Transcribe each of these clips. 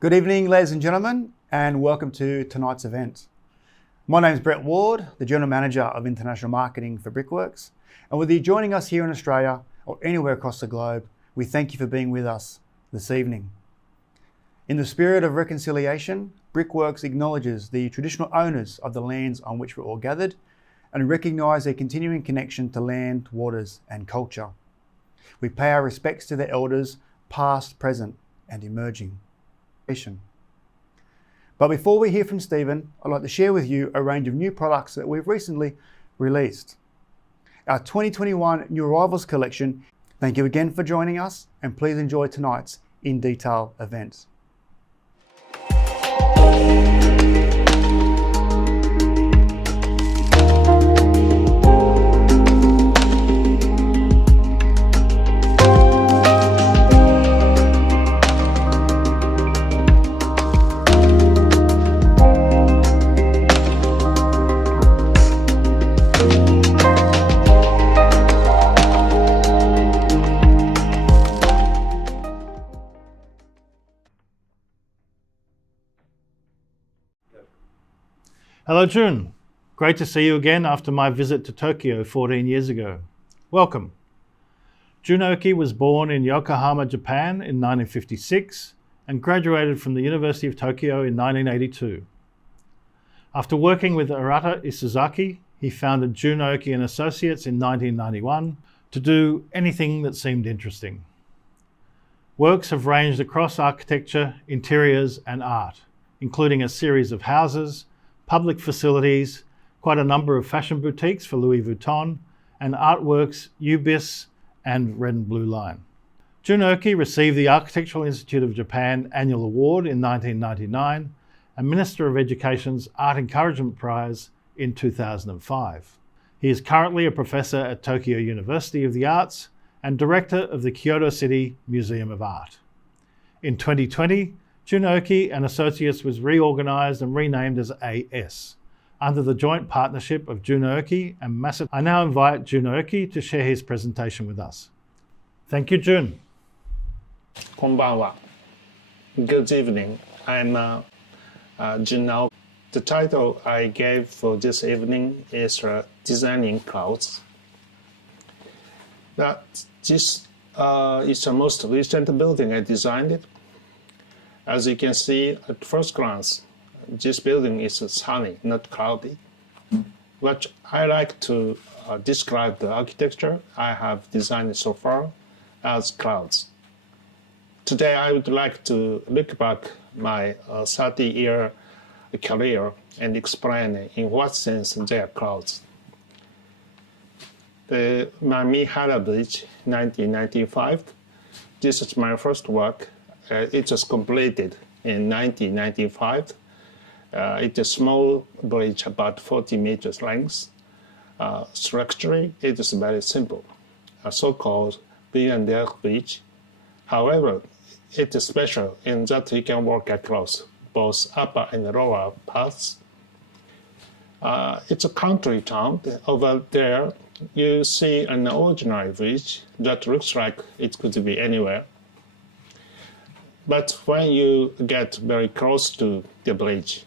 Good evening, ladies and gentlemen, and welcome to tonight's event. My name is Brett Ward, the General Manager of International Marketing for Brickworks, and whether you're joining us here in Australia or anywhere across the globe, we thank you for being with us this evening. In the spirit of reconciliation, Brickworks acknowledges the traditional owners of the lands on which we're all gathered and recognise their continuing connection to land, waters and culture. We pay our respects to their elders, past, present and emerging. But before we hear from Stephen, I'd like to share with you a range of new products that we've recently released. Our 2021 New Arrivals collection. Thank you again for joining us, and please enjoy tonight's inDETAIL event. Hello Jun, great to see you again after my visit to Tokyo 14 years ago. Welcome. Jun Aoki was born in Yokohama, Japan in 1956 and graduated from the University of Tokyo in 1982. After working with Arata Isozaki, he founded Jun Aoki and Associates in 1991 to do anything that seemed interesting. Works have ranged across architecture, interiors and art, including a series of houses, public facilities, quite a number of fashion boutiques for Louis Vuitton, and artworks UBIS and Red and Blue Line. Jun Aoki received the Architectural Institute of Japan Annual Award in 1999 and Minister of Education's Art Encouragement Prize in 2005. He is currently a professor at Tokyo University of the Arts and director of the Kyoto City Museum of Art. In 2020, Jun Aoki and Associates was reorganized and renamed as AS under the joint partnership of Jun Aoki and Masato. I now invite Jun Aoki to share his presentation with us. Thank you, Jun. Konbanwa. Good evening. I'm Jun Aoki. The title I gave for this evening is Designing Clouds. This is the most recent building I designed it. As you can see at first glance, this building is sunny, not cloudy. What I like to describe the architecture I have designed so far as clouds. Today I would like to look back my 30-year career and explain in what sense they are clouds. The Manmihara Bridge, 1995. This is my first work. It was completed in 1995. It's a small bridge, about 40 meters length. Structurally, it is very simple, a so-called Vuitton bridge. However, it is special in that you can walk across both upper and lower paths. It's a country town. Over there, you see an ordinary bridge that looks like it could be anywhere. But when you get very close to the bridge,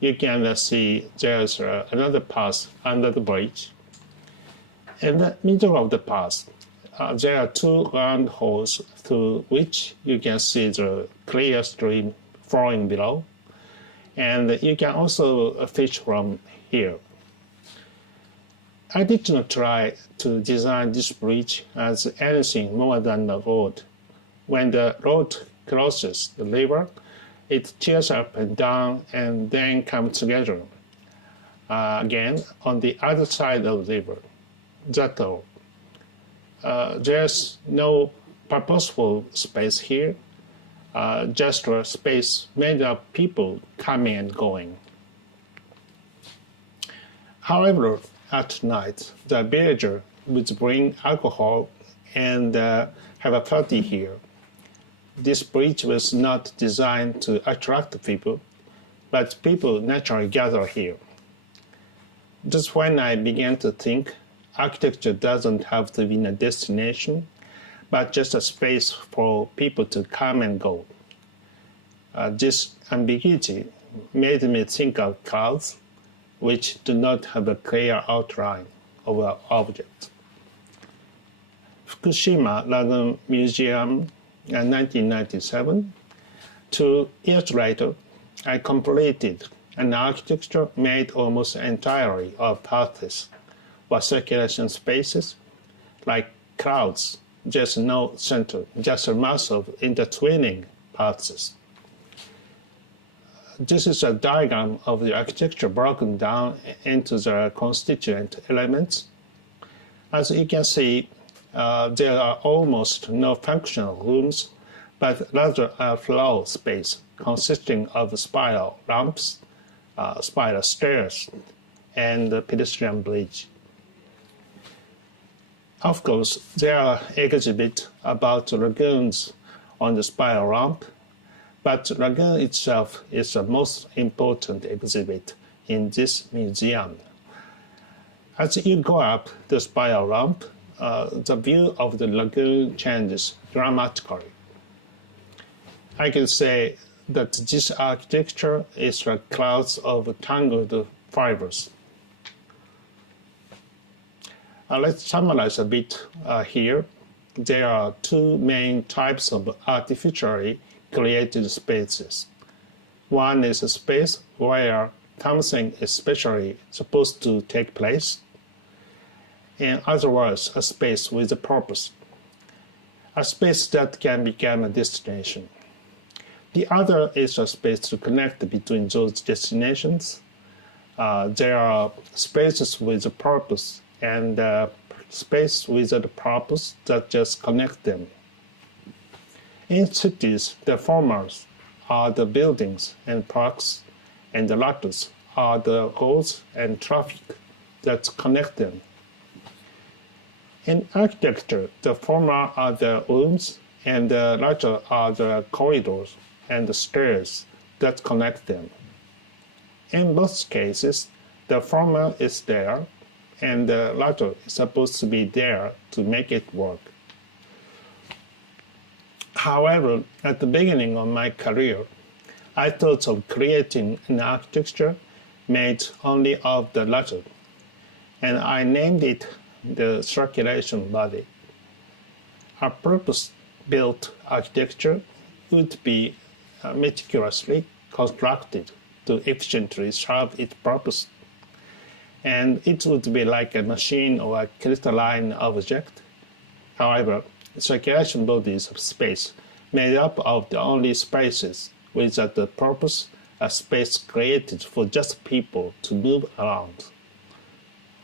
you can see there's another path under the bridge. In the middle of the path, there are two round holes through which you can see the clear stream flowing below. And you can also fish from here. I did not try to design this bridge as anything more than a road. When the road crosses the river, it tears up and down and then comes together again on the other side of the river. That's all. There's no purposeful space here, just a space made of people coming and going. However, at night, the villager would bring alcohol and have a party here. This bridge was not designed to attract people, but people naturally gather here. That's when I began to think architecture doesn't have to be a destination, but just a space for people to come and go. This ambiguity made me think of clouds which do not have a clear outline of an object. Fukushima Lagoon Museum in 1997. 2 years later, I completed an architecture made almost entirely of paths or circulation spaces, like clouds. There's no center, just a mass of intertwining paths. This is a diagram of the architecture broken down into the constituent elements. As you can see, there are almost no functional rooms, but rather a flow space consisting of spiral ramps, spiral stairs, and a pedestrian bridge. Of course, there are exhibits about lagoons on the spiral ramp, but lagoon itself is the most important exhibit in this museum. As you go up the spiral ramp, the view of the lagoon changes dramatically. I can say that this architecture is like clouds of tangled fibers. Let's summarize a bit here. There are 2 main types of artificially created spaces. One is a space where something is specially supposed to take place. In other words, a space with a purpose. A space that can become a destination. The other is a space to connect between those destinations. There are spaces with a purpose and space without a purpose that just connect them. In cities, the former are the buildings and parks, and the latter are the roads and traffic that connect them. In architecture, the former are the rooms, and the latter are the corridors and the stairs that connect them. In both cases, the former is there, and the latter is supposed to be there to make it work. However, at the beginning of my career, I thought of creating an architecture made only of the latter, and I named it the circulation body. A purpose-built architecture would be meticulously constructed to efficiently serve its purpose, and it would be like a machine or a crystalline object. However, circulation bodies of space made up of the only spaces without the purpose, a space created for just people to move around.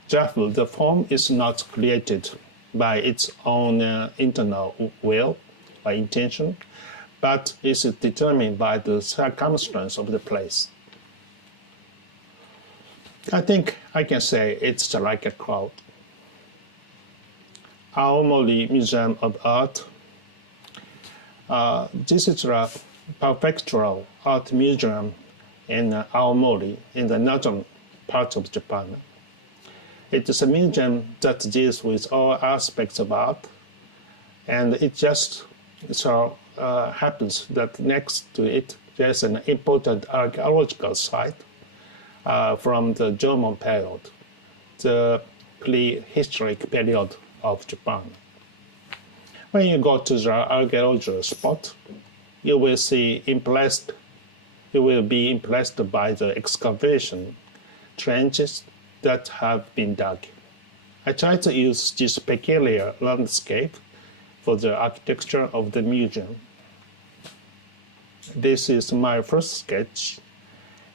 Therefore, the form is not created by its own internal will or intention, but is determined by the circumstance of the place. I think I can say it's like a cloud. Aomori Museum of Art. This is a prefectural art museum in Aomori, in the northern part of Japan. It is a museum that deals with all aspects of art, and it just so happens that next to it there's an important archaeological site from the Jomon period, the prehistoric period of Japan. When you go to the archaeological spot, you will be impressed by the excavation trenches that have been dug. I try to use this peculiar landscape for the architecture of the museum. This is my first sketch.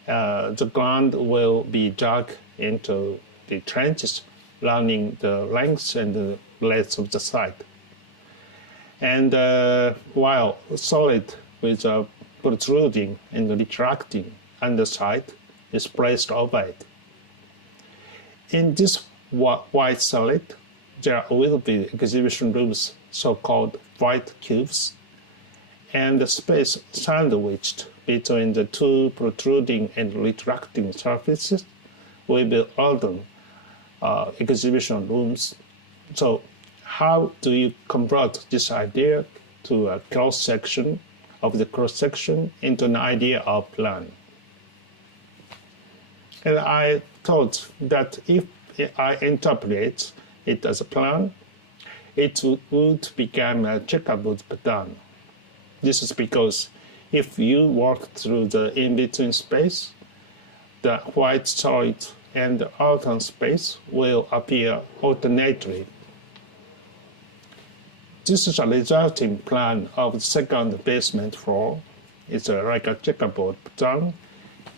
The ground will be dug into the trenches running the length and the breadth of the site. And while solid with a protruding and retracting underside is placed over it. In this white solid, there will be exhibition rooms, so-called white cubes, and the space sandwiched between the 2 protruding and retracting surfaces will be urban exhibition rooms. So how do you convert this idea to a cross-section of the cross-section into an idea of plan. And I thought that if I interpret it as a plan, it would become a checkerboard pattern. This is because if you walk through the in-between space, the white solid and the alternate space will appear alternately. This is a resulting plan of the second basement floor. It's like a checkerboard pattern,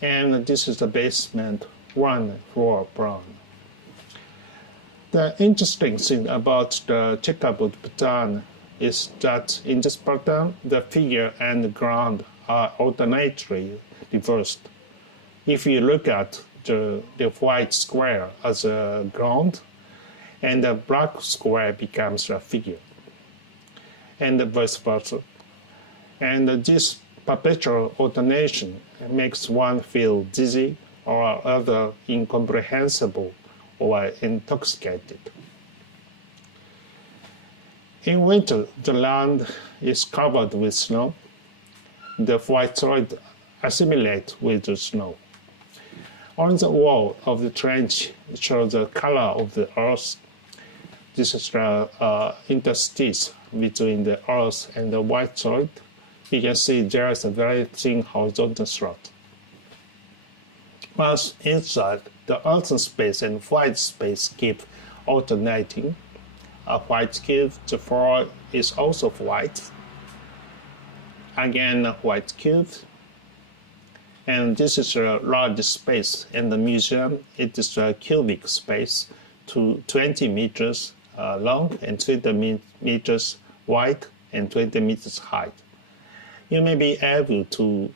and this is the basement 1 floor plan. The interesting thing about the checkerboard pattern is that in this pattern, the figure and the ground are alternately reversed. If you look at the white square as a ground, and the black square becomes a figure, and vice versa. And this perpetual alternation makes one feel dizzy or other incomprehensible or intoxicated. In winter, the land is covered with snow. The white solid assimilates with the snow. On the wall of the trench shows the color of the earth. This is the interstice between the earth and the white solid. You can see there is a very thin horizontal strut. Once inside, the earthen space and white space keep alternating. A white cube, the floor is also white. Again, a white cube. And this is a large space in the museum. It is a cubic space, 20 meters long and 20 meters wide and 20 meters high. You may be able to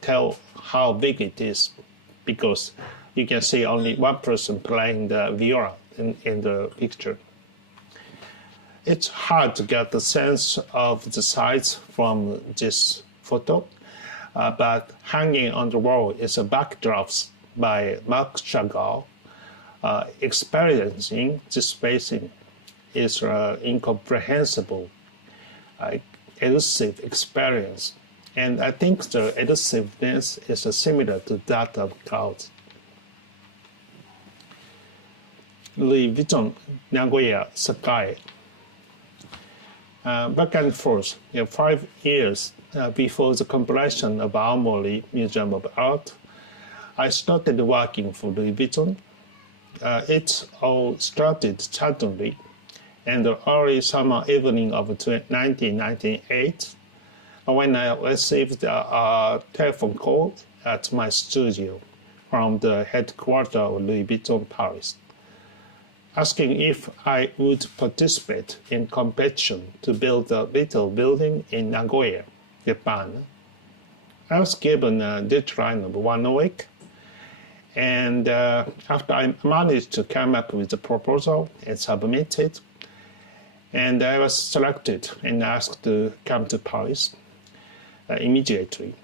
tell how big it is because you can see only one person playing the viola in the picture. It's hard to get the sense of the size from this photo, but hanging on the wall is a backdrop by Marc Chagall. Experiencing this spacing is an incomprehensible, elusive experience. And I think the elusiveness is similar to that of clouds. Louis Vuitton, Nagoya, Sakai. Back and forth, 5 years before the completion of Aomori Museum of Art, I started working for Louis Vuitton. It all started suddenly in the early summer evening of 1998 when I received a telephone call at my studio from the headquarters of Louis Vuitton Paris, asking if I would participate in competition to build a little building in Nagoya, Japan. I was given a deadline of 1 week, and after I managed to come up with a proposal and submit it, and I was selected and asked to come to Paris immediately.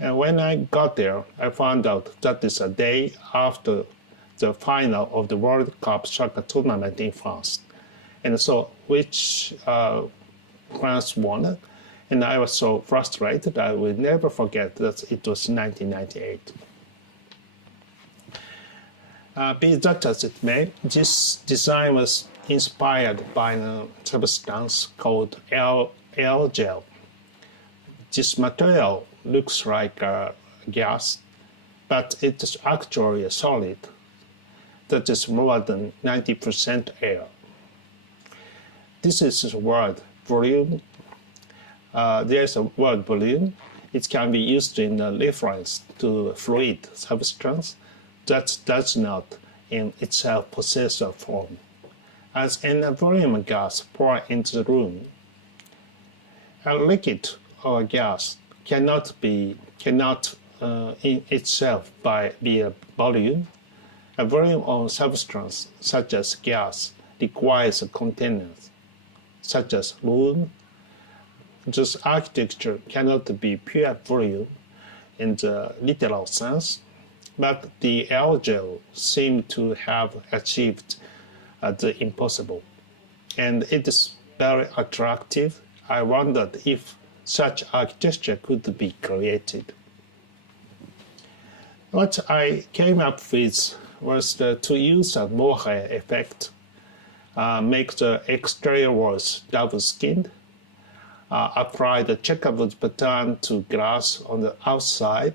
And when I got there, I found out that is a day after the final of the World Cup soccer tournament in France, and so which France won, and I was so frustrated I will never forget that it was 1998. Be that as it may, this design was inspired by a substance called air gel. This material looks like a gas, but it is actually a solid that is more than 90% air. This is the word volume. There's a word volume. It can be used in reference to fluid substance that does not in itself possess a form. As in a volume gas poured into the room, a liquid or a gas cannot in itself be a volume. A volume of substance, such as gas, requires a container, such as room. This architecture cannot be pure volume in the literal sense, but the air gel seemed to have achieved the impossible. And it is very attractive. I wondered if such architecture could be created. What I came up with was to use a moire effect, make the exterior walls double-skinned, apply the checkerboard pattern to glass on the outside.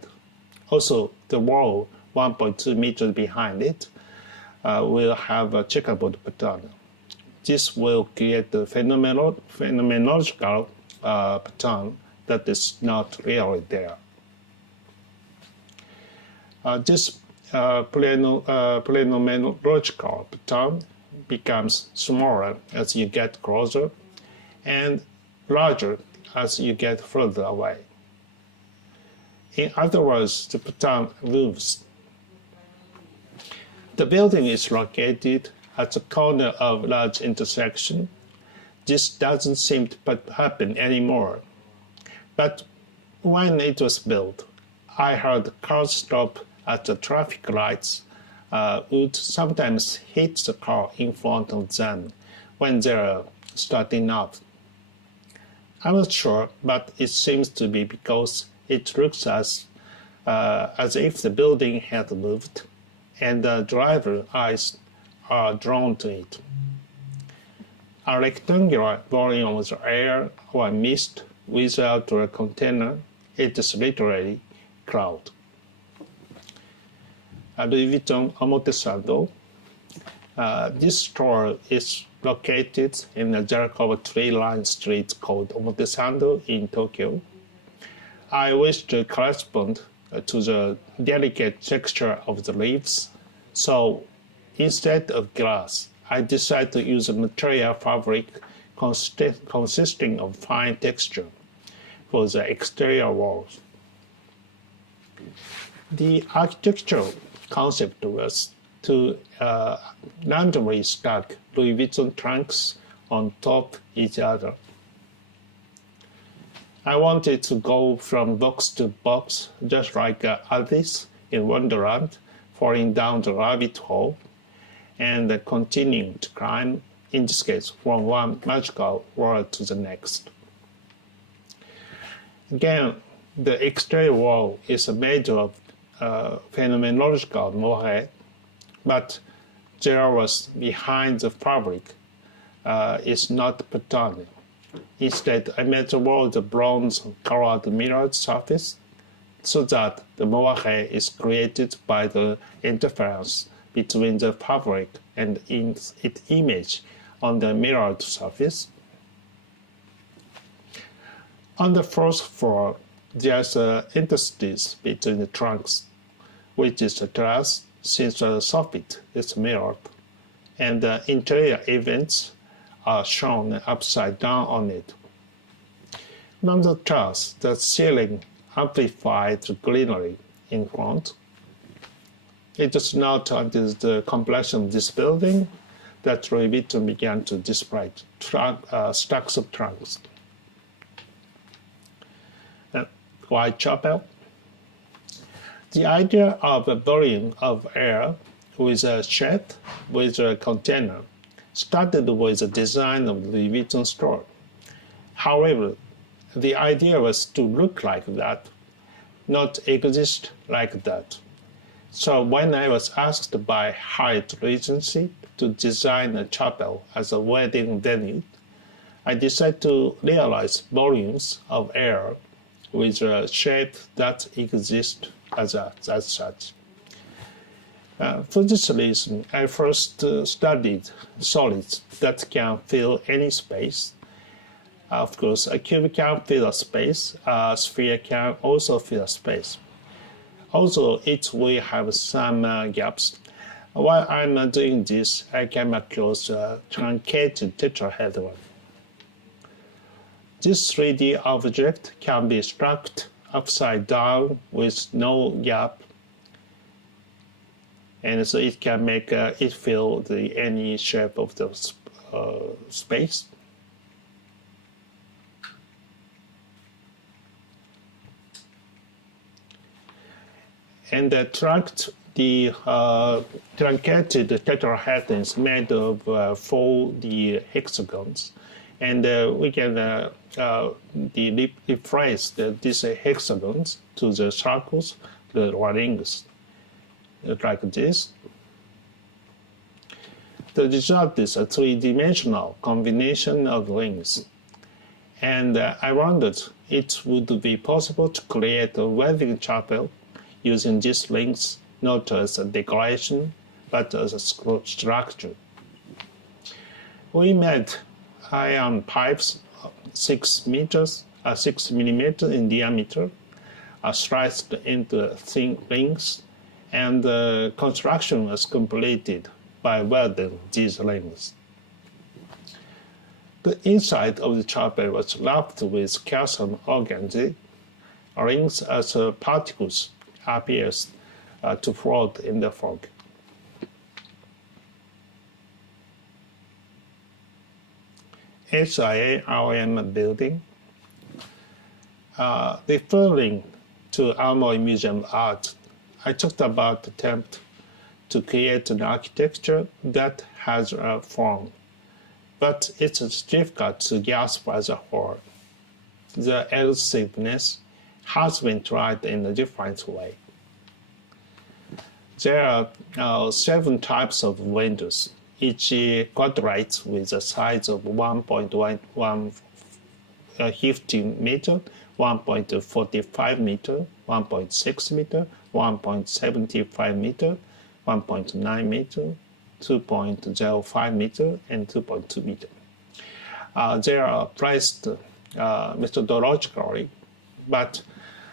Also, the wall 1.2 meters behind it will have a checkerboard pattern. This will create the phenomenological pattern that is not really there. This phenomenological pattern becomes smaller as you get closer and larger as you get further away. In other words, the pattern moves. The building is located at the corner of a large intersection. This doesn't seem to happen anymore. But when it was built, I heard cars stop at the traffic lights would sometimes hit the car in front of them when they're starting up. I'm not sure, but it seems to be because it looks as if the building had moved and the driver's eyes are drawn to it. A rectangular volume of air or mist without a container, it is literally cloud. Louis Vuitton Omotesando. This store is located in a Jericho tree-lined street called Omotesando in Tokyo. I wish to correspond to the delicate texture of the leaves, so instead of glass, I decided to use a material fabric consisting of fine texture for the exterior walls. The architectural concept was to randomly stack Louis Vuitton trunks on top each other. I wanted to go from box to box, just like Alice in Wonderland, falling down the rabbit hole, and continuing to climb, in this case, from one magical world to the next. Again, the exterior wall is made of phenomenological moire, but there was behind the fabric is not pattern. Instead, I made the wall the bronze-colored mirrored surface so that the moire is created by the interference between the fabric and its image on the mirrored surface. On the first floor, there's an interstice between the trunks, which is a glass since the soffit is mirrored, and the interior events are shown upside down on it. Nonetheless, the ceiling amplified the greenery in front. It was not until the completion of this building that Louis Vuitton began to display stacks of trunks. White chapel. The idea of a volume of air with a shed with a container started with the design of the Louis Vuitton store. However, the idea was to look like that, not exist like that. So when I was asked by Hyatt Regency to design a chapel as a wedding venue, I decided to realize volumes of air with a shape that exists as such. For this reason, I first studied solids that can fill any space. Of course, a cube can fill a space, a sphere can also fill a space. Also, it will have some gaps. While I'm doing this, I came across a truncated tetrahedron. This 3D object can be stacked upside down with no gap, and so it can make it fill any shape of the space. And the truncated tetrahedron is made of 4D hexagons, And we can rephrase these hexagons to the circles, the rings, like this. The result is a three-dimensional combination of rings. And I wondered it would be possible to create a wedding chapel using these rings not as a decoration, but as a structure. We made iron pipes 6 millimeters in diameter, sliced into thin rings, and the construction was completed by welding these rings. The inside of the chapel was wrapped with calcium organza rings as particles appears to float in the fog. HIA-RM building. Referring to Aomori Museum of Art, I talked about the attempt to create an architecture that has a form, but it's difficult to grasp as a whole. The elusiveness has been tried in a different way. There are 7 types of windows, each quadrate with a size of 1.15 meter, 1.45 meter, 1.6 meter, 1.75 meter, 1.9 meter, 2.05 meter, and 2.2 meter. They are placed methodologically, but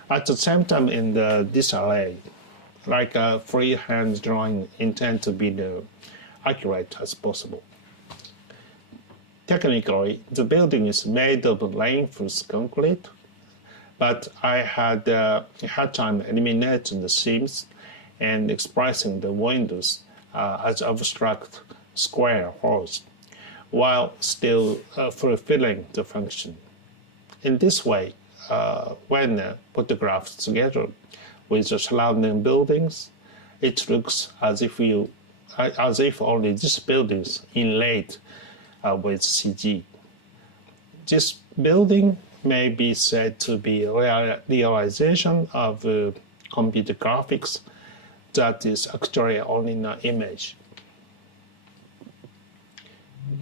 at the same time in the disarray, like a freehand drawing intended to be as accurate as possible. Technically, the building is made of reinforced concrete, but I had hard time eliminating the seams and expressing the windows as abstract square holes, while still fulfilling the function. In this way, when photographed together with the surrounding buildings, it looks as if only these buildings inlaid with CG. This building may be said to be a realization of computer graphics that is actually only an image.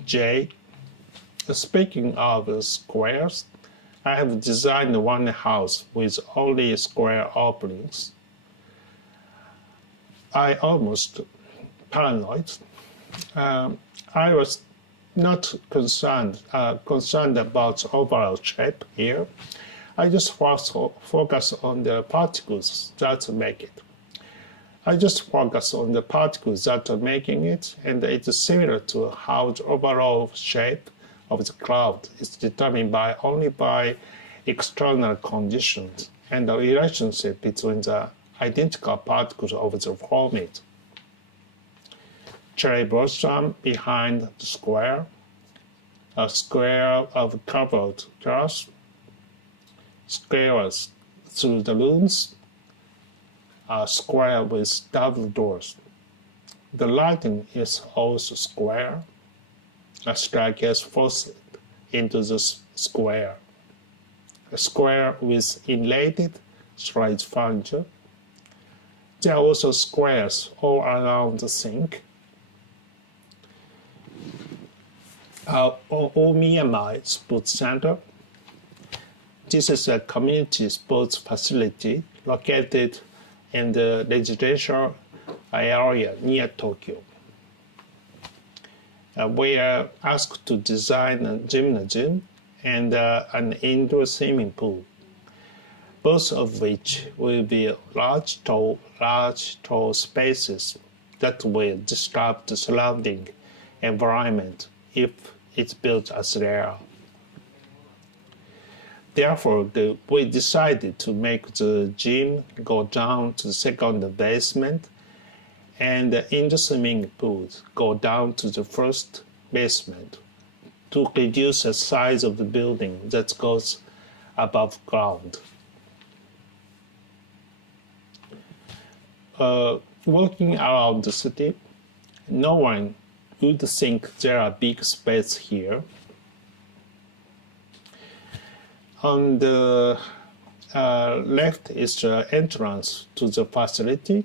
J. Speaking of squares, I have designed one house with only square openings. I almost paranoid. I was not concerned about overall shape here. I just focus on the particles that make it. And it is similar to how the overall shape of the cloud is determined only by external conditions and the relationship between the identical particles of the formate. Cherry blossom behind the square, a square of covered glass, squares through the rooms, a square with double doors. The lighting is also square. A staircase forced into the square. A square with inlaid storage furniture. There are also squares all around the sink. Omiyamai Sports Center. This is a community sports facility located in the residential area near Tokyo. We are asked to design a gymnasium and an indoor swimming pool, both of which will be large, tall spaces that will disrupt the surrounding environment if it's built as they are. Therefore, we decided to make the gym go down to the second basement and in the swimming pool go down to the first basement to reduce the size of the building that goes above ground. Walking around the city, no one would think there are big spaces here. On the left is the entrance to the facility,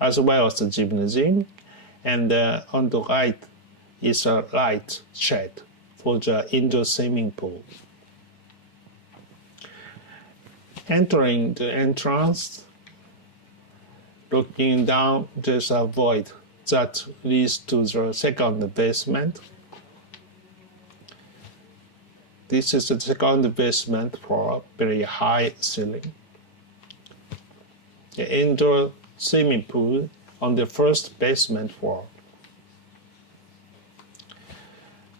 as well as the gymnasium, and on the right is a light shed for the indoor swimming pool. Entering the entrance, looking down, there's a void that leads to the second basement. This is the second basement for a very high ceiling. The indoor swimming pool on the first basement floor.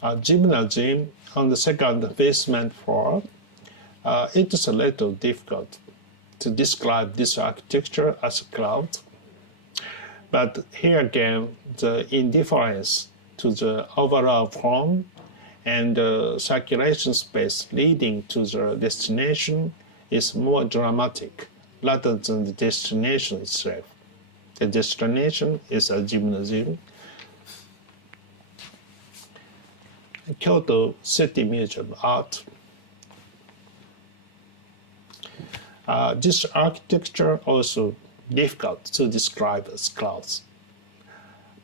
A gymnasium on the second basement floor. It is a little difficult to describe this architecture as a cloud, but here again, the indifference to the overall form and the circulation space leading to the destination is more dramatic rather than the destination itself. The destination is a gymnasium. Kyoto City Museum Art. This architecture also difficult to describe as clouds.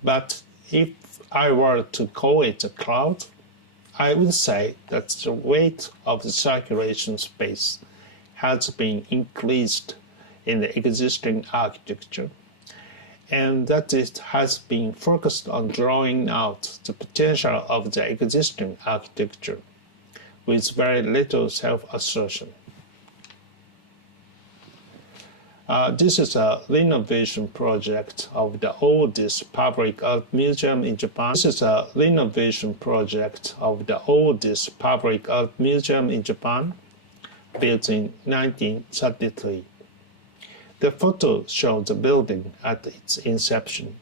But if I were to call it a cloud, I would say that the weight of the circulation space has been increased in the existing architecture, and that it has been focused on drawing out the potential of the existing architecture with very little self-assertion. This is a renovation project of the oldest public art museum in Japan. This is a renovation project of the oldest public art museum in Japan, built in 1933. The photo shows the building at its inception.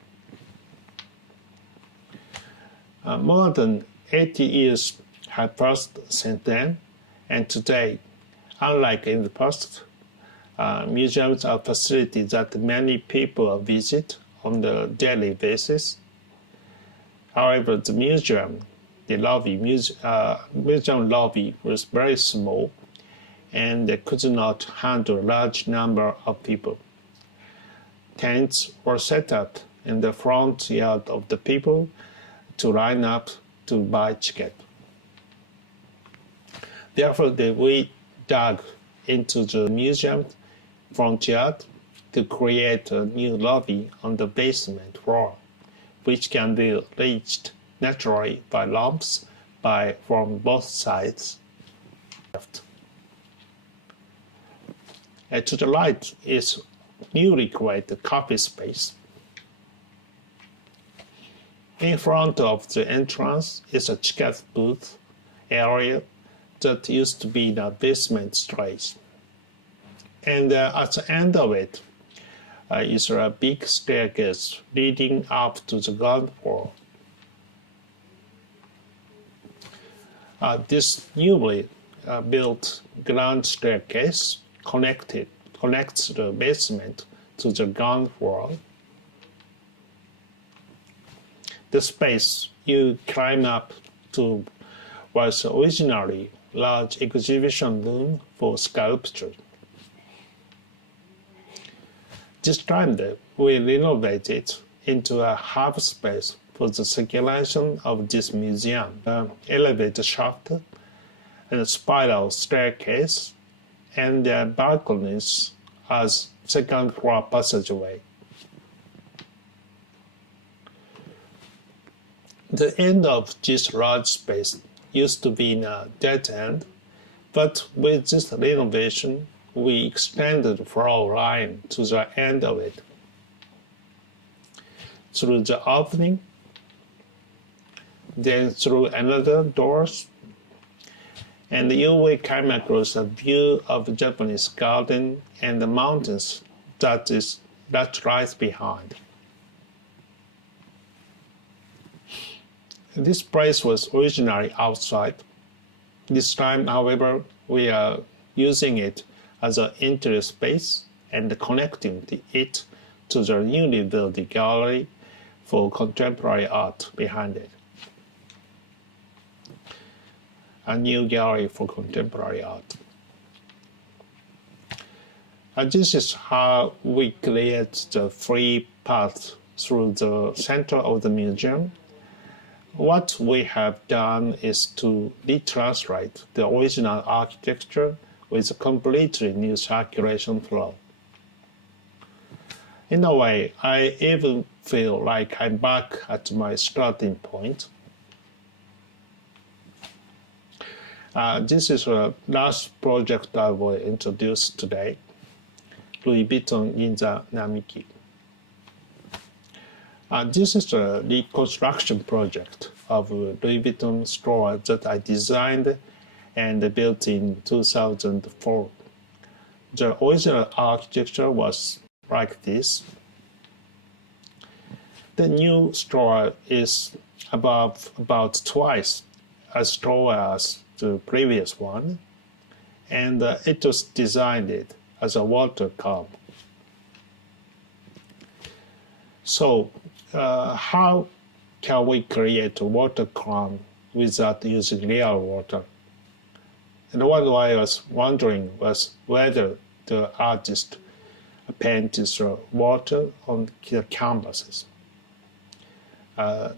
More than 80 years have passed since then, and today, unlike in the past, museums are facilities that many people visit on a daily basis. However, the museum lobby was very small, and they could not handle a large number of people. Tents were set up in the front yard of the people to line up to buy tickets. Therefore, we dug into the museum front yard to create a new lobby on the basement floor, which can be reached naturally by lamps from both sides. To the right is newly created coffee space. In front of the entrance is a ticket booth area that used to be the basement space. And at the end of it is a big staircase leading up to the ground floor. This newly built ground staircase connects the basement to the ground floor. The space you climb up to was originally a large exhibition room for sculpture. This time we renovated into a hub space for the circulation of this museum, elevator shaft, and a spiral staircase, and balconies as second floor passageway. The end of this large space used to be in a dead end, but with this renovation, we extended the floor line to the end of it. Through the opening, then through another doors, and you will come across a view of the Japanese garden and the mountains that lies behind. This place was originally outside. This time, however, we are using it as an interior space and connecting it to the newly built gallery for contemporary art behind it. A new gallery for contemporary art. This is how we create the free path through the center of the museum. What we have done is to retranslate the original architecture with a completely new circulation flow. In a way, I even feel like I'm back at my starting point. This is the last project I will introduce today, Louis Vuitton Ginza Namiki. This is a reconstruction project of Louis Vuitton store that I designed and built in 2004. The original architecture was like this. The new store is about twice as tall as the previous one, and it was designed as a water column. So, how can we create a water column without using real water? And what I was wondering was whether the artist painted water on the canvases.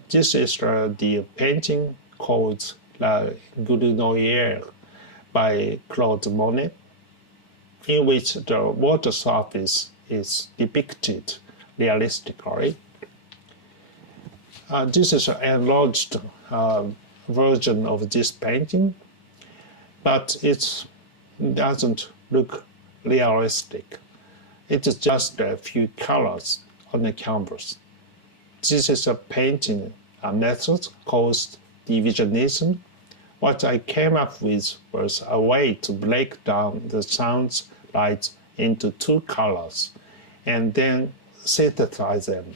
This is the painting called La Grenouillère by Claude Monet, in which the water surface is depicted realistically. This is an enlarged version of this painting, but it doesn't look realistic. It is just a few colors on the canvas. This is a painting method called divisionism. What I came up with was a way to break down the sounds light into two colors and then synthesize them.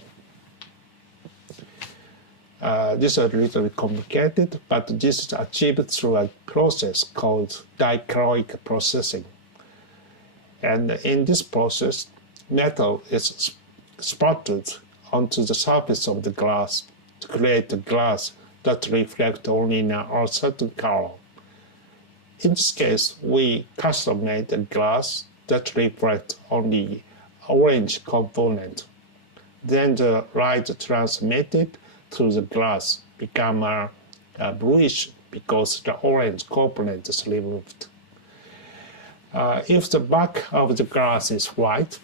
This is a little bit complicated, but this is achieved through a process called dichroic processing. And in this process, metal is spotted onto the surface of the glass to create a glass that reflects only in a certain color. In this case, we custom-made a glass that reflects only orange component. Then the light transmitted through the glass become bluish because the orange component is removed. If the back of the glass is white,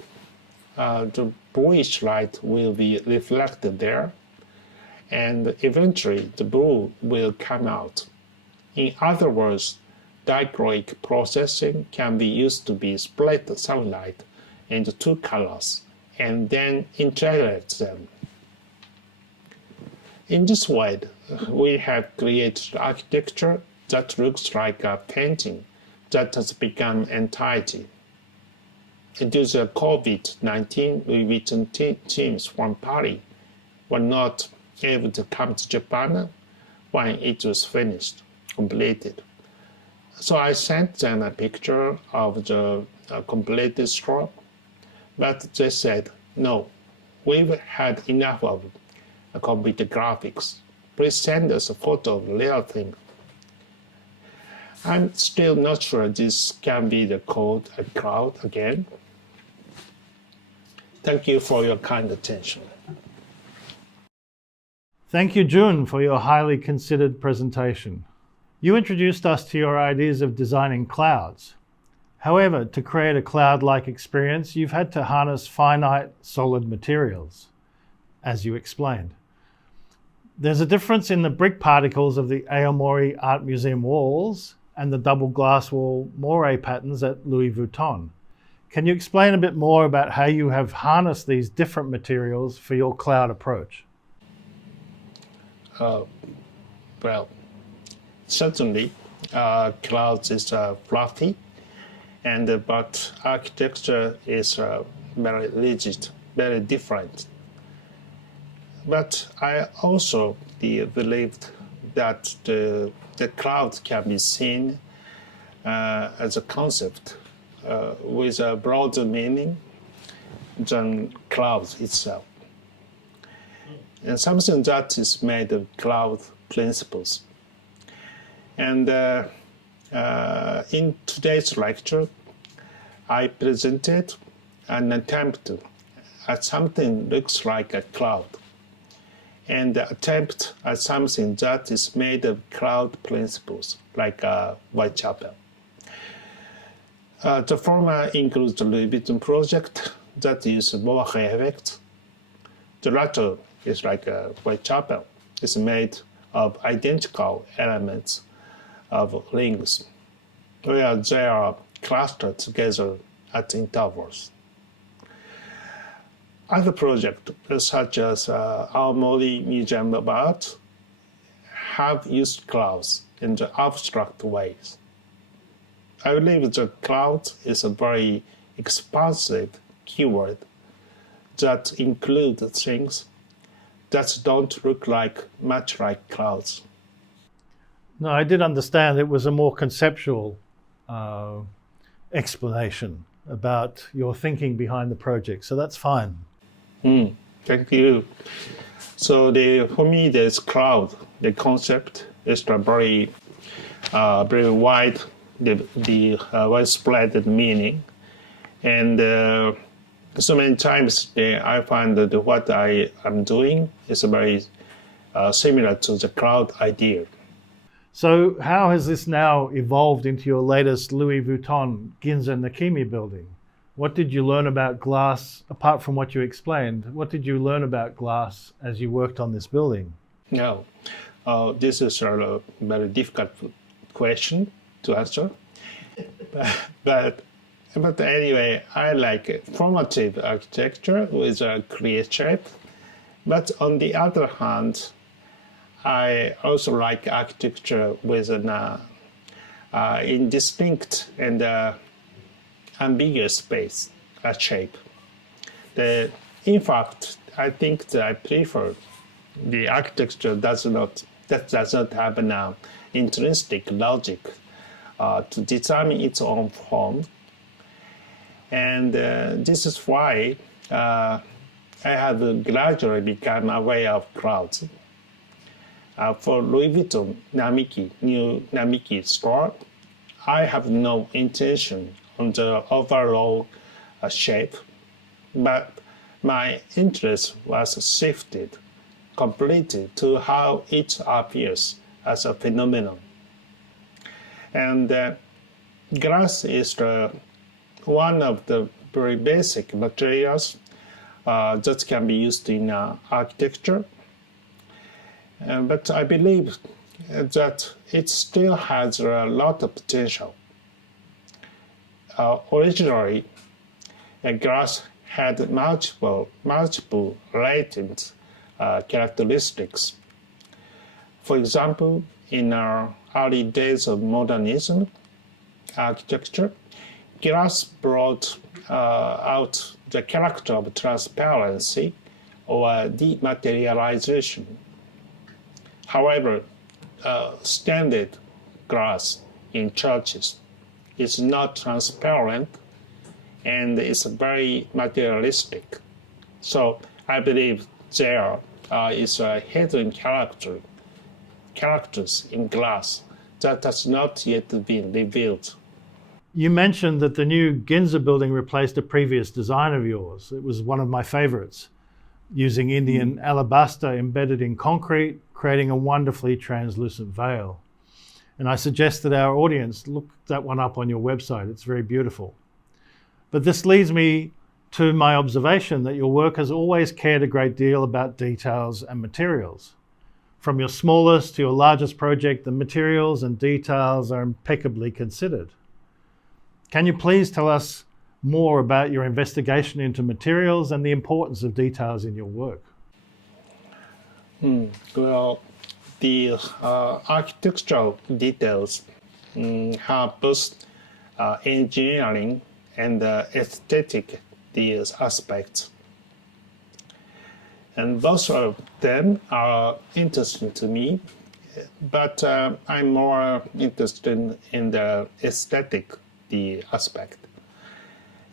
the bluish light will be reflected there, and eventually the blue will come out. In other words, dichroic processing can be used to split sunlight into two colors and then integrate them. In this way, we have created architecture that looks like a painting that has become entity. Due to COVID-19, Louis Vuitton teams from Paris were not able to come to Japan when it was finished, completed. So I sent them a picture of the completed store, but they said, no, we've had enough of computer graphics. Please send us a photo of the real thing. I'm still not sure this can be the code a cloud again. Thank you for your kind attention. Thank you, Jun, for your highly considered presentation. You introduced us to your ideas of designing clouds. However, to create a cloud-like experience, you've had to harness finite, solid materials, as you explained. There's a difference in the brick particles of the Aomori Art Museum walls and the double glass wall moire patterns at Louis Vuitton. Can you explain a bit more about how you have harnessed these different materials for your cloud approach? Well, certainly clouds is fluffy, but architecture is very rigid, very different. But I also believed that the cloud can be seen as a concept with a broader meaning than clouds itself. And something that is made of cloud principles. And in today's lecture, I presented an attempt at something looks like a cloud, and the attempt at something that is made of cloud principles, like Whitechapel. The former includes the Louis Vuitton project that uses bokeh effects. The latter is like Whitechapel. It's made of identical elements of rings, where they are clustered together at intervals. Other projects, such as Aomori Museum of Art, have used clouds in the abstract ways. I believe the cloud is a very expansive keyword that includes things that don't look much like clouds. No, I did understand it was a more conceptual explanation about your thinking behind the project, so that's fine. Thank you. So for me, this cloud, the concept is very wide, the widespread meaning, and so many times I find that what I am doing is very similar to the cloud idea. So how has this now evolved into your latest Louis Vuitton Ginza Nakimi building? What did you learn about glass, apart from what you explained? What did you learn about glass as you worked on this building? No, this is a very difficult question to answer. But anyway, I like formative architecture with a clear shape. But on the other hand, I also like architecture with an indistinct and ambiguous space, shape. In fact, I think that I prefer the architecture that does not have an intrinsic logic to determine its own form. And this is why I have gradually become aware of clouds. For Louis Vuitton new Namiki store, I have no intention on the overall shape, but my interest was shifted completely to how it appears as a phenomenon. And glass is one of the very basic materials that can be used in architecture. But I believe that it still has a lot of potential. Originally, glass had multiple latent characteristics. For example, in our early days of modernism architecture, glass brought out the character of transparency or dematerialization. However, standard glass in churches is not transparent and is very materialistic. So I believe there is a hidden characters in glass that has not yet been revealed. You mentioned that the new Ginza building replaced a previous design of yours. It was one of my favorites, using Indian alabaster embedded in concrete, creating a wonderfully translucent veil. And I suggest that our audience look that one up on your website. It's very beautiful. But this leads me to my observation that your work has always cared a great deal about details and materials. From your smallest to your largest project, the materials and details are impeccably considered. Can you please tell us more about your investigation into materials and the importance of details in your work? Well, the architectural details have both engineering and aesthetic these aspects. And both of them are interesting to me, but I'm more interested in the aesthetic aspect,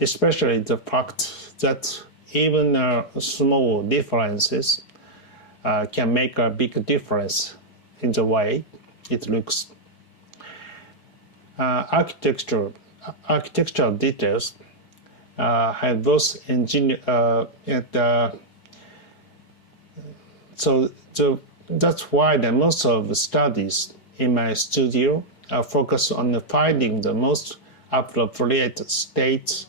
especially the fact that even small differences can make a big difference in the way it looks. Architectural details have those engineer that's why the most of the studies in my studio are focused on finding the most appropriate states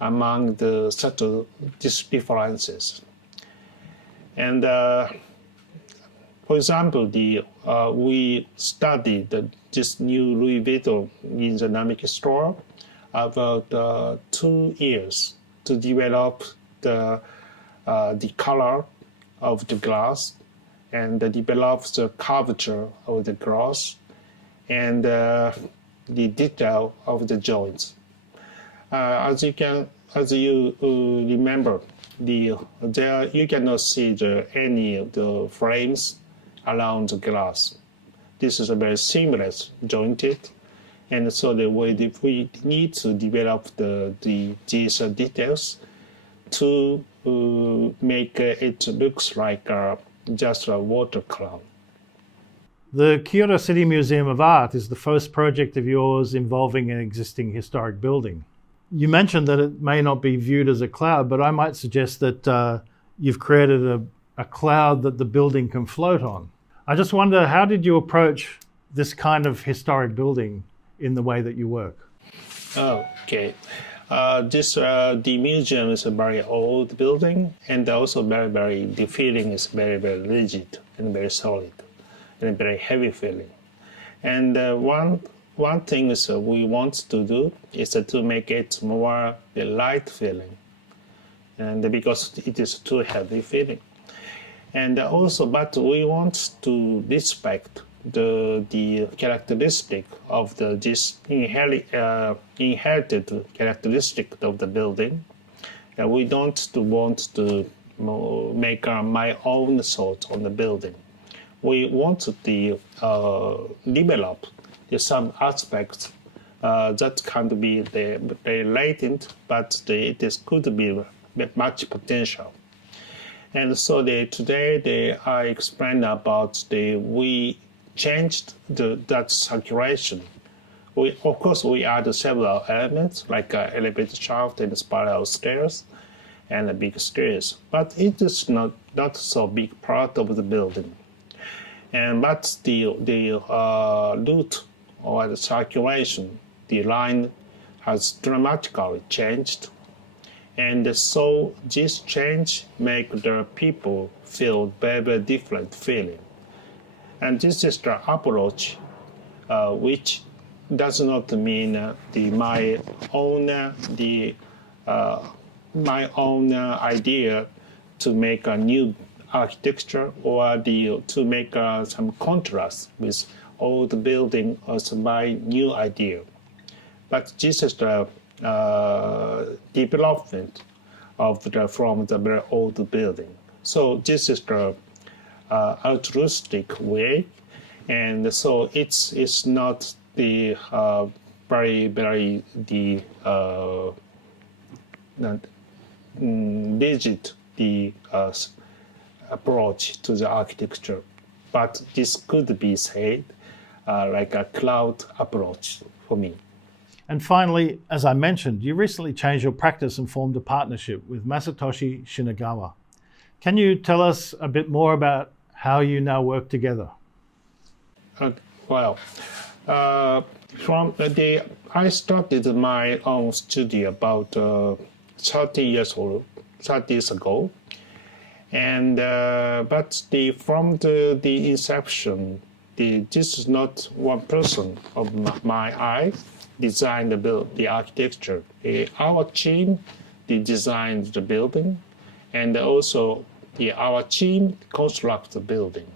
among the subtle differences. And for example, we studied this new Louis Vuitton in the Namic store about 2 years to develop the color of the glass and develop the curvature of the glass and the detail of the joints. As you remember, there you cannot see any of the frames around the glass. This is a very seamless jointed, and so we need to develop these details to make it looks like just a water cloud. The Kyoto City Museum of Art is the first project of yours involving an existing historic building. You mentioned that it may not be viewed as a cloud, but I might suggest that you've created a cloud that the building can float on. I just wonder, how did you approach this kind of historic building in the way that you work? Okay. The museum is a very old building, and also the feeling is very, very rigid and very solid and very heavy feeling. And one thing is we want to do is to make it more light feeling, and because it is too heavy feeling. And also, but we want to respect the characteristic of this inherited characteristic of the building. And we don't want to make my own thought on the building. We want to develop some aspects that can be the latent, but could be much potential. And so today I explained about we changed that circulation. Of course, we add several elements like elevator shaft and spiral stairs and a big stairs, but it is not so big part of the building. But the route or the circulation, the line has dramatically changed. And so this change makes the people feel very, very different feeling. And this is the approach, which does not mean my own idea to make a new architecture or to make some contrast with old building as my new idea. But this is the development from the very old building. So this is the altruistic way, and so it's not the very rigid approach to the architecture, but this could be said like a cloud approach for me. And finally, as I mentioned, you recently changed your practice and formed a partnership with Masatoshi Shinagawa. Can you tell us a bit more about how you now work together? I started my own studio about 30 years ago, and but from the inception, this is not one person of my eye designed the architecture. Our team designed the building, and also our team construct the building.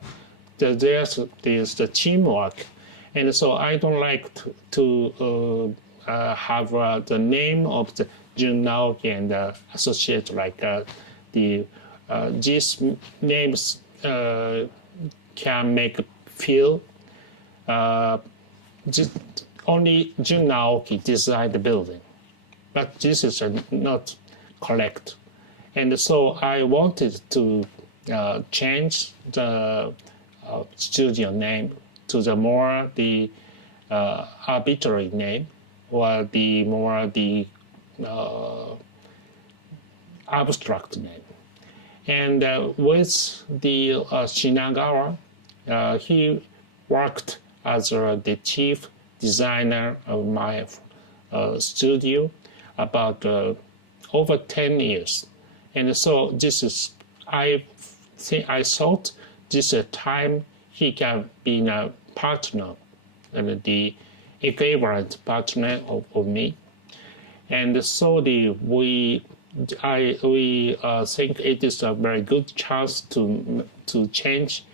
There's the teamwork, and so I don't like to have the name of the Jun Aoki and associate like these names can make feel only Jun Aoki designed the building, but this is not correct. And so I wanted to change the studio name to the more arbitrary name, or the more abstract name. And with the Shinagawa, he worked as the chief designer of my studio about over 10 years. And so this is, I thought this time he can be a partner, and the equivalent partner of me. And so we think it is a very good chance to change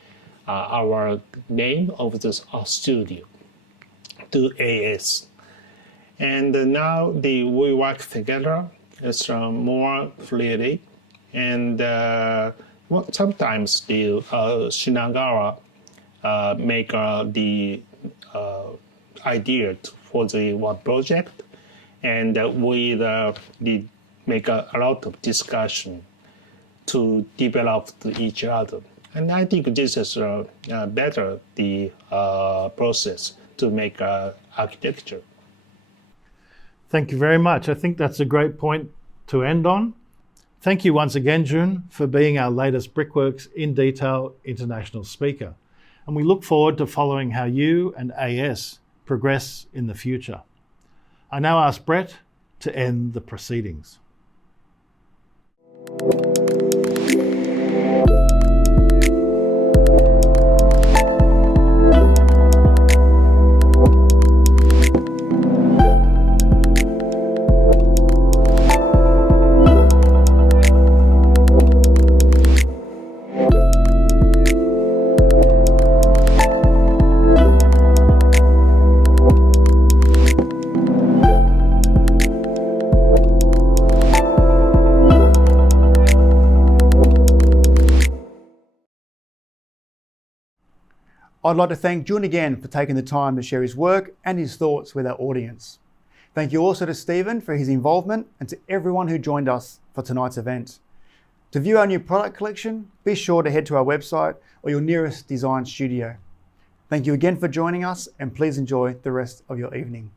our name of this studio to AS. And now we work together. It's more freely, and sometimes the Shinagawa make the idea for the one project, and we make a lot of discussion to develop each other. And I think this is better the process to make architecture. Thank you very much. I think that's a great point to end on. Thank you once again, Jun, for being our latest Brickworks inDETAIL international speaker. And we look forward to following how you and AS progress in the future. I now ask Brett to end the proceedings. I'd like to thank Jun again for taking the time to share his work and his thoughts with our audience. Thank you also to Stephen for his involvement and to everyone who joined us for tonight's event. To view our new product collection, be sure to head to our website or your nearest design studio. Thank you again for joining us, and please enjoy the rest of your evening.